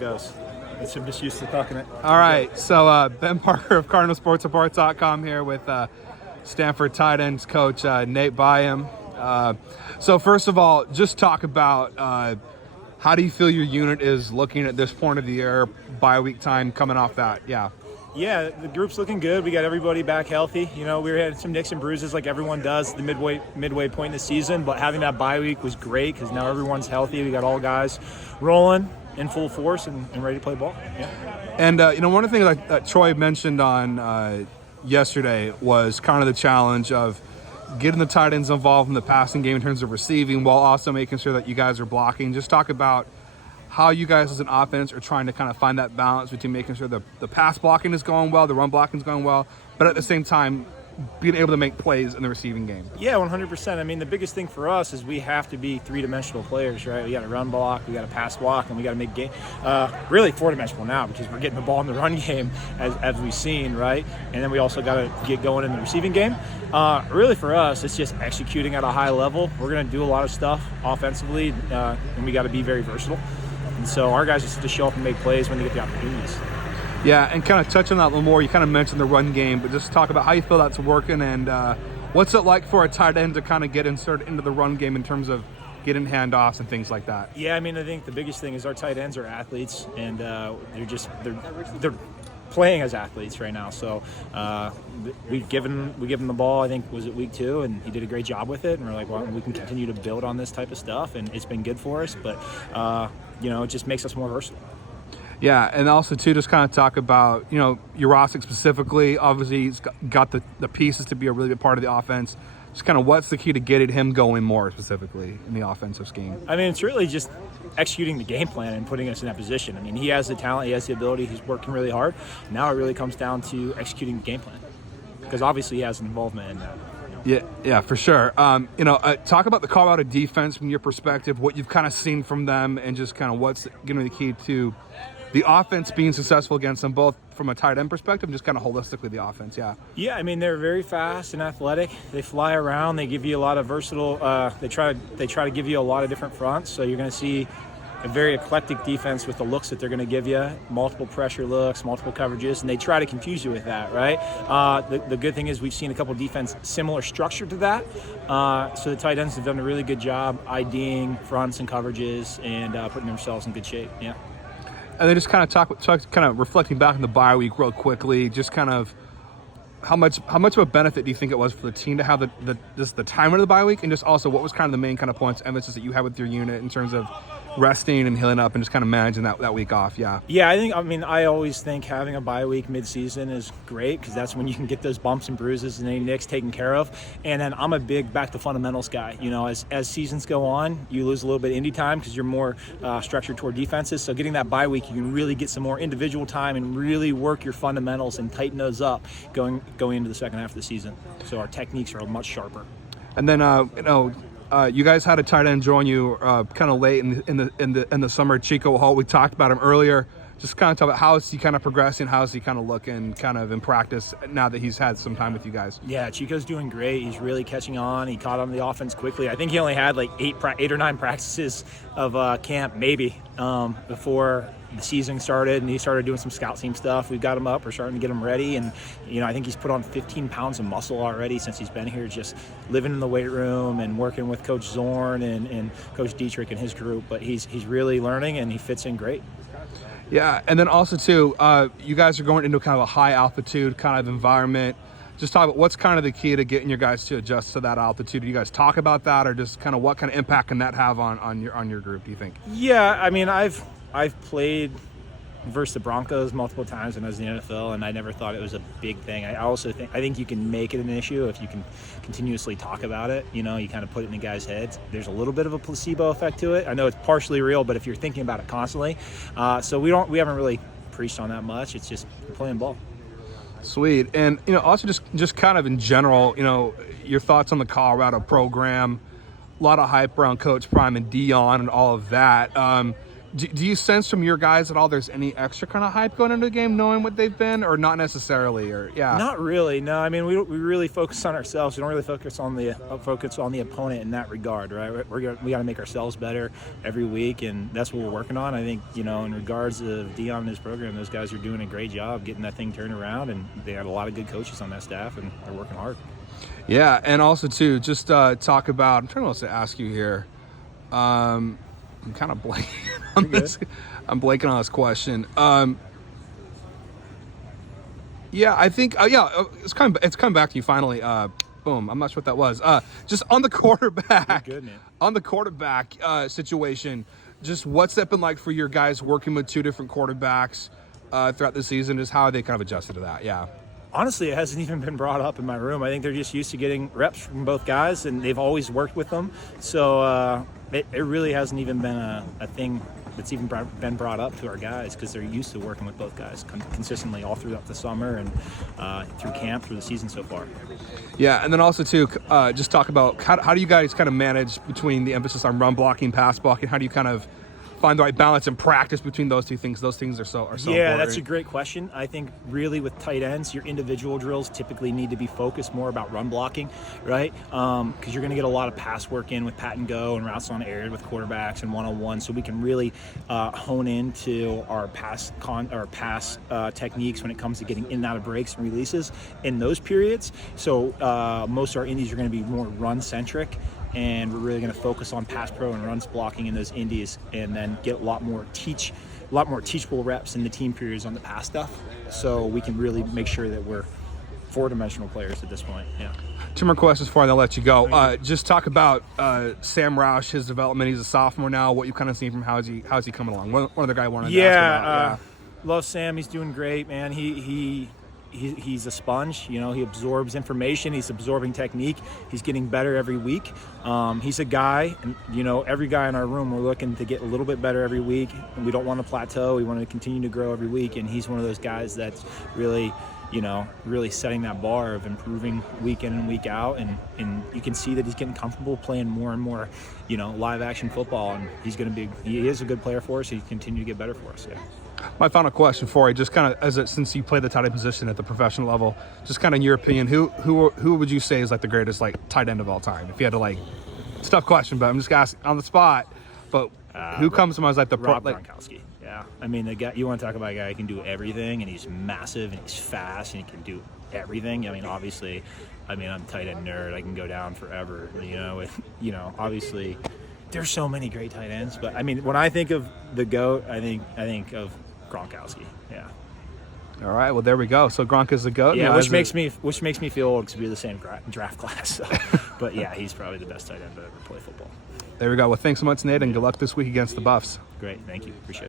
Goes. I'm just used to talking it. All right, so Ben Parker of CardinalSportsReport.com here with Stanford tight ends coach Nate Byham. So first of all, just talk about how do you feel your unit is looking at this point of the year, bye week time coming off that? Yeah, the group's looking good. We got everybody back healthy. You know, we had some nicks and bruises like everyone does the midway point in the season, but having that bye week was great because now everyone's healthy. We got all guys rolling in full force and ready to play ball. Yeah. And one of the things that Troy mentioned on yesterday was kind of the challenge of getting the tight ends involved in the passing game in terms of receiving while also making sure that you guys are blocking. Just talk about how you guys as an offense are trying to kind of find that balance between making sure the pass blocking is going well, the run blocking is going well, but at the same time being able to make plays in the receiving game. Yeah, 100%. I mean, the biggest thing for us is we have to be three-dimensional players, right? We got to run block, we got to pass block, and we got to make game. Really four-dimensional now because we're getting the ball in the run game as we've seen, right? And then we also got to get going in the receiving game. Really for us, it's just executing at a high level. We're going to do a lot of stuff offensively, and we got to be very versatile. And so our guys just to show up and make plays when they get the opportunities. Yeah, and kind of touch on that a little more. You kind of mentioned the run game, but just talk about how you feel that's working and what's it like for a tight end to kind of get inserted into the run game in terms of getting handoffs and things like that. Yeah, I mean, I think the biggest thing is our tight ends are athletes, and they're playing as athletes right now. So we give him the ball. I think was it week 2, and he did a great job with it. And we're like, well, we can continue to build on this type of stuff, and it's been good for us. But it just makes us more versatile. Yeah, and also, too, just kind of talk about, Urosic specifically. Obviously, he's got the pieces to be a really good part of the offense. Just kind of what's the key to getting him going more specifically in the offensive scheme? I mean, it's really just executing the game plan and putting us in that position. I mean, he has the talent, he has the ability, he's working really hard. Now it really comes down to executing the game plan because obviously he has an involvement in that. Yeah, for sure. Talk about the Colorado defense from your perspective, what you've kind of seen from them, and just kind of what's going to be the key to the offense being successful against them, both from a tight end perspective and just kind of holistically the offense. Yeah, I mean, they're very fast and athletic. They fly around. They give you a lot of versatile. They try to give you a lot of different fronts. So you're going to see a very eclectic defense with the looks that they're going to give you, multiple pressure looks, multiple coverages, and they try to confuse you with that, right? The good thing is we've seen a couple defense similar structure to that. So the tight ends have done a really good job IDing fronts and coverages and putting themselves in good shape. Yeah. And then just kind of reflecting back on the bye week real quickly, just kind of how much of a benefit do you think it was for the team to have the time of the bye week, and just also what was kind of the main kind of points emphasis that you had with your unit in terms of resting and healing up and just kind of managing that week off? Yeah, I always think having a bye week mid-season is great because that's when you can get those bumps and bruises and any nicks taken care of. And then I'm a big back to fundamentals guy. As seasons go on, you lose a little bit of indie time because you're more structured toward defenses. So getting that bye week, you can really get some more individual time and really work your fundamentals and tighten those up going into the second half of the season. So our techniques are much sharper. And then you guys had a tight end join you kind of late in the summer, Chico Hall. We talked about him earlier. Just kind of talk about how is he kind of progressing, how is he kind of looking kind of in practice now that he's had some time with you guys? Yeah, Chico's doing great. He's really catching on. He caught on to the offense quickly. I think he only had like 8 or 9 practices of camp maybe before the season started, and he started doing some scout team stuff. We've got him up. We're starting to get him ready, and I think he's put on 15 pounds of muscle already since he's been here, just living in the weight room and working with Coach Zorn and Coach Dietrich and his group. But he's really learning, and he fits in great. Yeah, and then also too, you guys are going into kind of a high altitude kind of environment. Just talk about what's kind of the key to getting your guys to adjust to that altitude. Do you guys talk about that, or just kind of what kind of impact can that have on your group, do you think? Yeah, I mean, I've played versus the Broncos multiple times when I was in the NFL, and I never thought it was a big thing. I think you can make it an issue if you can continuously talk about it. You kind of put it in the guys' heads. There's a little bit of a placebo effect to it. I know it's partially real, but if you're thinking about it constantly, so we haven't really preached on that much. It's just playing ball. Sweet. And also just kind of in general, your thoughts on the Colorado program. A lot of hype around Coach Prime and Dion and all of that. Do you sense from your guys at all there's any extra kind of hype going into the game, knowing what they've been, or not necessarily? Or Not really. No, I mean we really focus on ourselves. We don't really focus on the opponent in that regard, right? We got to make ourselves better every week, and that's what we're working on. I think in regards to Dion and his program, those guys are doing a great job getting that thing turned around, and they have a lot of good coaches on that staff, and they're working hard. Yeah, and also too, just talk about. I'm trying to ask you here. I'm kind of blanking on this. I'm blanking on this question. Yeah, I think. It's coming back to you finally. Boom. I'm not sure what that was. Just on the quarterback. Good, man. On the quarterback situation, just what's that been like for your guys working with two different quarterbacks throughout the season? Just how are they kind of adjusted to that? Yeah. Honestly, it hasn't even been brought up in my room. I think they're just used to getting reps from both guys, and they've always worked with them. So it really hasn't even been a thing that's even been brought up to our guys, because they're used to working with both guys consistently all throughout the summer and through camp, through the season so far. Yeah, and then also too, just talk about how do you guys kind of manage between the emphasis on run blocking, pass blocking? How do you kind of find the right balance and practice between those two things? Those things are so Yeah, important. That's a great question. I think really with tight ends, your individual drills typically need to be focused more about run blocking, right? Because you're going to get a lot of pass work in with pat and go and routes on air with quarterbacks and one-on-one, so we can really hone into our pass techniques when it comes to getting in and out of breaks and releases in those periods. So most of our indies are going to be more run-centric, and we're really going to focus on pass pro and runs blocking in those indies, and then get a lot more teachable reps in the team periods on the pass stuff, so we can really make sure that we're four-dimensional players at this point. Yeah. Two more questions before I let you go. Just talk about Sam Rash, his development. He's a sophomore now. What you kind of seen from how's he coming along? One other guy I wanted to ask about. Love Sam. He's doing great, man. He's a sponge. He absorbs information. He's absorbing technique. He's getting better every week. He's a guy, and every guy in our room, we're looking to get a little bit better every week, and we don't want to plateau. We want to continue to grow every week, and he's one of those guys that's really setting that bar of improving week in and week out, and you can see that he's getting comfortable playing more and more live action football, and he is a good player for us. He's continue to get better for us. Yeah. My final question for you, just kind of since you play the tight end position at the professional level, just kind of in your opinion, who would you say is like the greatest tight end of all time? If you had to it's a tough question, but I'm just asking on the spot. But who comes to mind as Rob Gronkowski? Yeah, I mean the guy. You want to talk about a guy who can do everything, and he's massive, and he's fast, and he can do everything. I mean, obviously, I'm a tight end nerd. I can go down forever. Obviously, there's so many great tight ends, but I mean, when I think of the GOAT, I think of Gronkowski. Yeah. All right. Well, there we go. So Gronk is the GOAT. Yeah, which makes me feel old because we're the same draft class. So. But yeah, he's probably the best tight end to ever play football. There we go. Well, thanks so much, Nate, and good luck this week against the Buffs. Great. Thank you. Appreciate it.